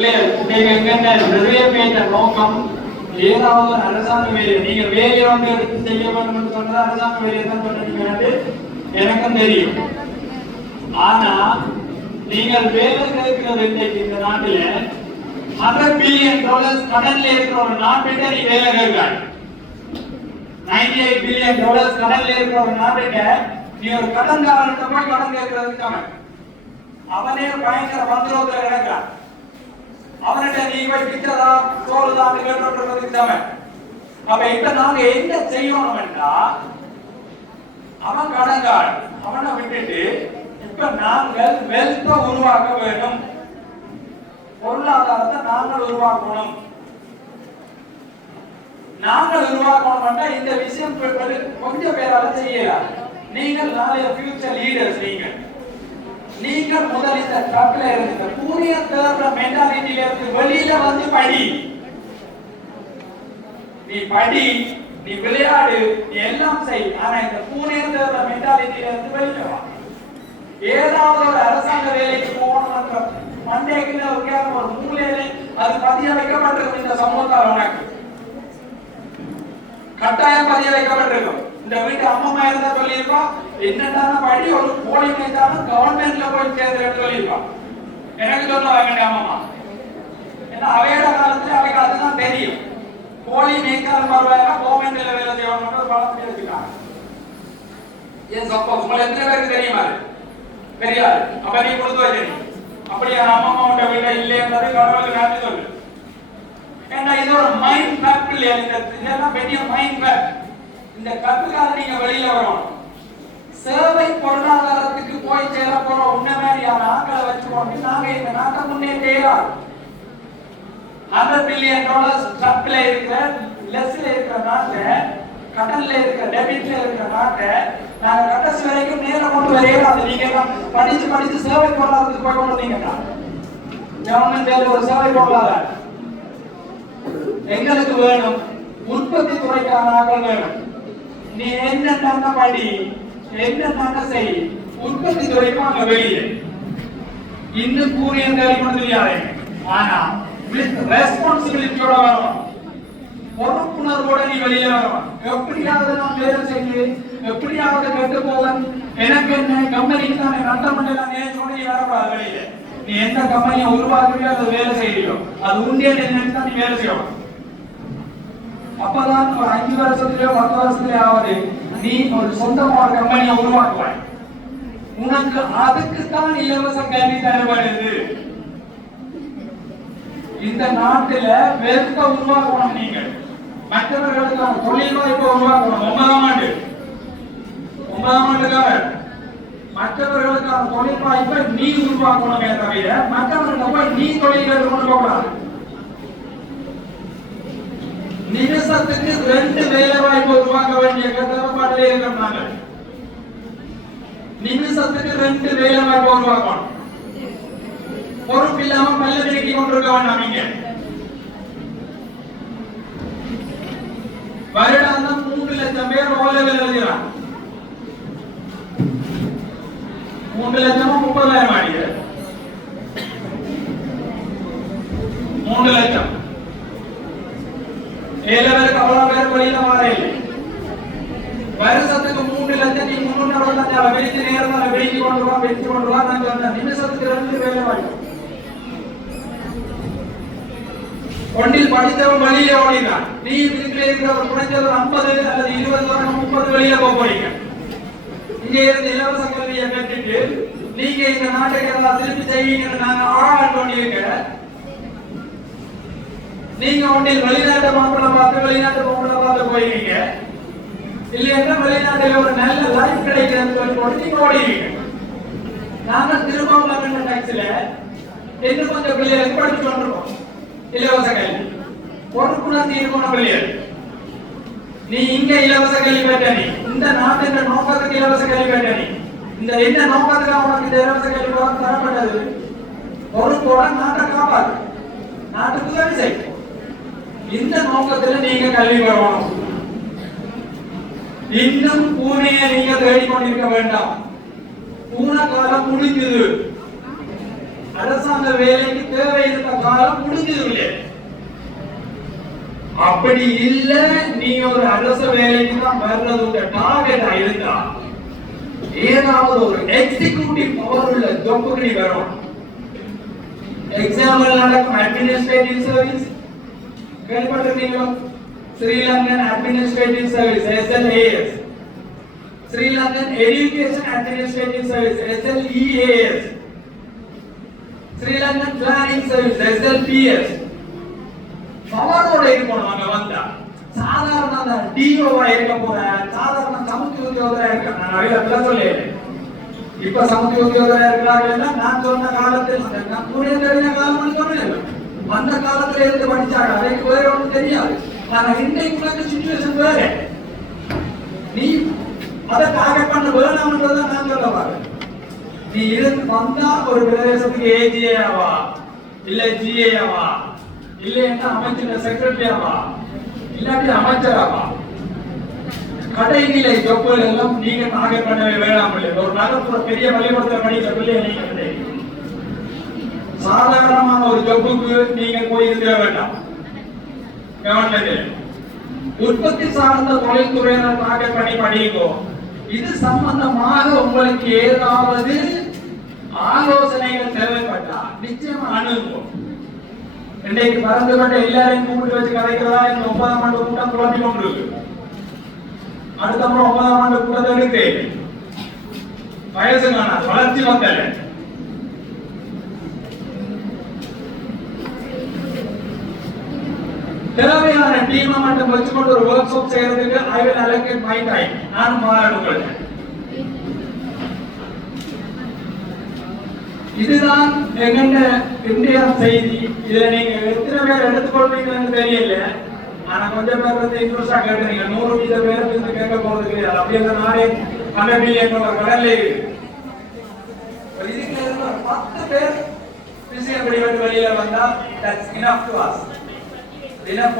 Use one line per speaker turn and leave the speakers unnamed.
இல்லையா நோக்கம் ஏதாவது ஒரு அரசாங்க வேலை நீங்க வேலையை வந்து எடுத்து செய்ய வேண்டும் என்று சொன்னது அரசாங்க வேலையை தான் சொன்னீங்க எனக்கும் தெரியும். ஆனா நீங்கள் வேலை கேட்கிறது இன்றைக்கு இந்த நாட்டில ஹண்ட்ரட் பில்லியன் டாலர்ஸ் கடன்ல இருக்கிற ஒரு நாட்டுகிட்ட நீ வேலை கேட்கிறாய். நைன்டி எயிட் பில்லியன் டாலர்ஸ் கடன்ல இருக்கிற ஒரு நாட்டுகிட்ட நீ ஒரு கடன்காரன்கிட்ட போய் கடன் கேட்கறதுக்கு அவன். அவனே பயங்கர மந்திரோதர கிடக்கிறான். அவன்கிட்ட நீ போய் பிச்சதா சோறு தான் அவன் அப்ப இப்ப நாங்க என்ன செய்யணும் அவன் கடன்காரன் அவனை விட்டுட்டு இப்ப நாங்கள் வெல்த்த உருவாக்க வேண்டும். பொருளாதாரத்தை நாங்கள் உருவாக்கணும். நாங்கள் உருவாக்கணும் இந்த விஷயம் கொஞ்சம் பேரால செய்யலாம் நீங்கள் நாளைய ஃபியூச்சர் லீடர்ஸ் நீங்கள் நீங்கள் முதல் இந்த ட்ரக்ல இருந்து இந்த பூரிய தேர்ற மென்டாலிட்டியில இருந்து வெளியில வந்து படி. நீ படி நீ விளையாடு நீ எல்லாம் செய். ஆனா இந்த பூரிய தேர்ற மென்டாலிட்டியில இருந்து வெளியில வா. ஏதாவது ஒரு அரசாங்க வேலைக்கு போகணும்ன்ற என்ற ஒரு கேரம் ஒரு மூலையிலே அது பதிய வைக்கப்பட்டிருக்கும் இந்த சமூகத்தால் உனக்கு. கட்டாயம் பதிய வைக்கப்பட்டிருக்கும் இந்த வீட்டு அம்மா இருந்தா சொல்லியிருக்கோம் என்னென்ன படி ஒரு போலி மேய்ச்சாலும் கவர்மெண்ட்ல போய் சேர்ந்து சொல்லியிருக்கோம் எனக்கு சொல்ல வேண்டிய அம்மா ஏன்னா அவையோட காலத்துல அவைக்கு அதுதான் தெரியும். போலி மேய்ச்சாலும் பரவாயில்ல கவர்மெண்ட்ல வேலை செய்யணும் பழம் வச்சுக்காங்க ஏன் சப்போ உங்களை எத்தனை பேருக்கு தெரியுமா தெரியாது. அப்ப நீ கொடுத்து வச்சிருக்க அப்படியே அம்மா அம்மாவோட வீட்டை இல்லைன்றது கடவுளுக்கு காட்டி சொல்லு. ஏன்னா இது ஒரு மைண்ட் ஃபேக்ட் இல்லையா இந்த இதெல்லாம் பெரிய மைண்ட் ஃபேக்ட் இந்த கத்துக்காக நீங்க வெளியில வரணும். சேவை பொருளாதாரத்துக்கு போய் சேர போற உன்ன மாதிரியான ஆட்களை வச்சுக்கொண்டு நாங்க இந்த நாட்டை முன்னேற்றலாம் ஹண்ட்ரட் பில்லியன் டாலர்ஸ் ட்ரக்ல இருக்கிற லெஸ்ல இருக்கிற நாட்டை கடல்ல இருக்கிற டெபிட்ல இருக்கிற நாட்டை நாங்க கடைசி வரைக்கும் நேர கொண்டு வரையலாம் நீங்க படிச்சு படிச்சு சேவை பொருளாதாரத்துக்கு போய் கொண்டு வந்தீங்கன்னா. கவர்மெண்ட் ஒரு சேவை பொருளாதாரம். எங்களுக்கு வேணும். உற்பத்தி துறைக்கான ஆட்கள் வேணும். நீ என்ன படி என்ன செய் உற்பத்தி துறைக்கும் அங்க வெளியே இன்னும் கூறிய தேவைப்படும் தெரியாது ஆனா வித் ரெஸ்பான்சிபிலிட்டியோட வரும் பொறுப்புணர்வோட நீ வெளியே வரும் எப்படியாவது நான் வேலை செய்ய எப்படியாவது கெட்டு போவேன். எனக்கு என்ன கம்பெனிக்கு தான் நட்டம் பண்ணலாம் நேரத்தோட நீ வரக்கூடாது வெளியே நீ எந்த கம்பெனியை உருவாக்குறியோ அதை வேலை செய்யறியோ அது உண்டிய என்னன்னு தான் நீ வேலை செய்யணும். அப்பதான் ஒரு அஞ்சு வருஷத்துலயோ பத்து வருஷத்துலயோ நீ ஒரு சொந்தமா ஒரு கம்பெனியை உருவாக்குவாய். உனக்கு அதுக்குத்தான் இலவச கல்வி தரப்படுது இந்த நாட்டில வெறுத்த உருவாக்கணும் நீங்கள். மற்றவர்களுக்கான தொழில் வாய்ப்பு உருவாக்கணும். ஒன்பதாம் ஆண்டு. ஒன்பதாம் ஆண்டுக்காரர். மற்றவர்களுக்கான தொழில் வாய்ப்பை நீ உருவாக்கணுமே தவிர மற்றவர்களுக்கு நீ தொழில் கொண்டு போகலாம் நிமிஷத்துக்கு ரெண்டு வேலை வாய்ப்பு உருவாக்க வேண்டிய கட்டளப்பாட்டிலே இருக்கிறோம் நாங்கள் நிமிஷத்துக்கு ரெண்டு வேலை வாய்ப்பு உருவாக்கணும் பொறுப்பு இல்லாம பல்ல நீக்கி கொண்டிருக்க வேண்டாம் நீங்க வருடாந்தம் மூன்று லட்சம் பேர் ஓலைகள் எழுதுகிறான் மூன்று லட்சமும் முப்பதாயிரம் அடிக்கிறது மூன்று லட்சம் ஏழு பேருக்கு அவ்வளவு பேர் வெளியில மாறையில் வருஷத்துக்கு மூன்று லட்சத்தி முன்னூற்றி அறுபத்தஞ்சாயிரம் பிரிச்சு நேரம் பிரிச்சு கொண்டு வா பிரிச்சு கொண்டு வா நாங்க அந்த நிமிஷத்துக்கு ரெண்டு வேலை வாங்கி. ஒன்றில் படித்தவன் வெளியிலே ஓடினான். நீ வீட்டிலே இருக்கிறவர் குறைஞ்சது ஒரு ஐம்பது அல்லது இருபது வருடம் முப்பது வெளியில போக போறீங்க. இங்க இருந்து இலவச கல்வியை பெற்றுட்டு நீங்க இந்த நாட்டை ஏதாவது திருப்பி செய்வீங்கன்னு நாங்க ஆளாண்டு கொண்டிருக்க நீங்க ஒன்றில் வெளிநாட்டு மாப்பிள்ள பார்த்து வெளிநாட்டு மாப்பிள்ள பார்த்து போயிருவீங்க இல்லையா வெளிநாட்டில் ஒரு நல்ல லைஃப் கிடைக்கிறதுன்னு சொல்லி போட்டு நீங்க ஓடிடுவீங்க நாங்க திரும்பவும் டாக்ஸில இன்னும் கொஞ்சம் பிள்ளைகளுக்கு படிச்சு கொண்டிருக்கோம். இலவச கல்வி. பொறுப்புணர்ந்து இருக்கணும் பிள்ளைகள். நீ இங்க இலவச கல்வி பெற்ற நீ. இந்த நாட்டின் நோக்கத்துக்கு இலவச கல்வி பெற்ற நீ. இந்த என்ன நோக்கத்துக்காக உனக்கு இந்த இலவச கல்வி தரப்பட்டது? ஒரு பொறுப்போட நாட்டை காப்பாது நாட்டுக்கு உதவி செய்யும் இந்த நோக்கத்துல நீங்க கல்வி பெறணும். இன்னும் பூனையை நீங்க தேடிக்கொண்டிருக்க வேண்டாம். பூனை காலம் முடிஞ்சது. அரசாங்க வேலைக்கு தேவை இருந்த காலம் முடிஞ்சது இல்லையா? அப்படி இல்ல நீ ஒரு அரசு வேலைக்கு தான் வர்றது உங்க டார்கெட்டா இருந்தா ஏதாவது ஒரு எக்ஸிக்யூட்டிவ் பவர் உள்ள ஜொப்புக்கு நீ வரும். எக்ஸாம்பிள் நடக்கும் அட்மினிஸ்ட்ரேட்டிவ் சர்வீஸ் கேள்விப்பட்டிருக்கீங்களா Sri Lankan administrative service SLAS Sri Lankan education administrative service SLEAS Sri Lankan planning service SLPS பவரோட இருக்கணும் அங்க வந்தா. சாதாரண அந்த டிஓவா இருக்க போற சாதாரண சமுத்தி உத்தியோகரா இருக்க நான் நிறைய இடத்துல சொல்லிடுறேன் இப்ப சமுத்தி உத்தியோகரா இருக்கிறார்கள் நான் சொன்ன காலத்தில் நான் புரிய தெரிஞ்ச காலம் சொன்னேன். அந்த காலத்துல இருந்து படிச்சாங்க. அதைக்கு வேற ஒன்றும் தெரியாது. ஆனா இன்றைக்குள்ள சுச்சுவேஷன் வேற. நீ அதற்காக பண்ண வேணாம்ன்றதை நான் சொல்ல வரேன். நீ இருந்து வந்தா ஒரு பிரதேசத்துக்கு ஏஜிஏ ஆவா இல்ல ஜிஏவா இல்ல என்ன அமைச்சர் செக்ரட்டரி ஆவா இல்லாட்டி அமைச்சர் ஆவா கடைநிலை ஜொப்புகள் எல்லாம் நீங்க டார்கெட் பண்ணவே வேணாம் இல்லை ஒரு நகர்ப்புற பெரிய பள்ளிக்கூடத்தில் படிக்கிற பிள்ளைய நீங்க சாதாரணமான ஒரு ஜப்புக்கு நீங்க போய் இருக்க வேண்டாம். கவர்மெண்ட் உற்பத்தி சார்ந்த தொழில்துறையினர் பணி பண்ணி படியுங்கோ இது சம்பந்தமாக உங்களுக்கு ஏதாவது ஆலோசனைகள் தேவைப்பட்டா நிச்சயமா அணுகுவோம். இன்றைக்கு பறந்துபட்ட எல்லாரையும் கூப்பிட்டு வச்சு கதைக்கிறதா? இந்த ஒன்பதாம் ஆண்டு கூட்டம் குழம்பி கொண்டு இருக்கு அடுத்த முறை ஒன்பதாம் ஆண்டு கூட்டத்தை எடுத்து வயசு காணா வளர்ச்சி வந்தேன் தேவையான டீமை மட்டும் வச்சுக்கொண்டு ஒரு ஒர்க் ஷாப் செய்யறதுக்கு I will allocate my time நான் மாறுங்கள் இதுதான் எங்கண்ட இந்தியா செய்தி. இதை நீங்க எத்தனை பேர் எடுத்துக்கொள்வீங்கன்னு தெரியல. ஆனா கொஞ்சம் பேர் வந்து இன்ட்ரெஸ்டா கேட்டுறீங்க நூறு வீத பேர் வந்து கேட்க போறது கிடையாது அப்படி அந்த நாளே பல மில்லியன் டாலர் கடல்ல இருக்கு இதுக்கு பத்து பேர் விஷயம் வெளியில வந்தா that's enough to us enough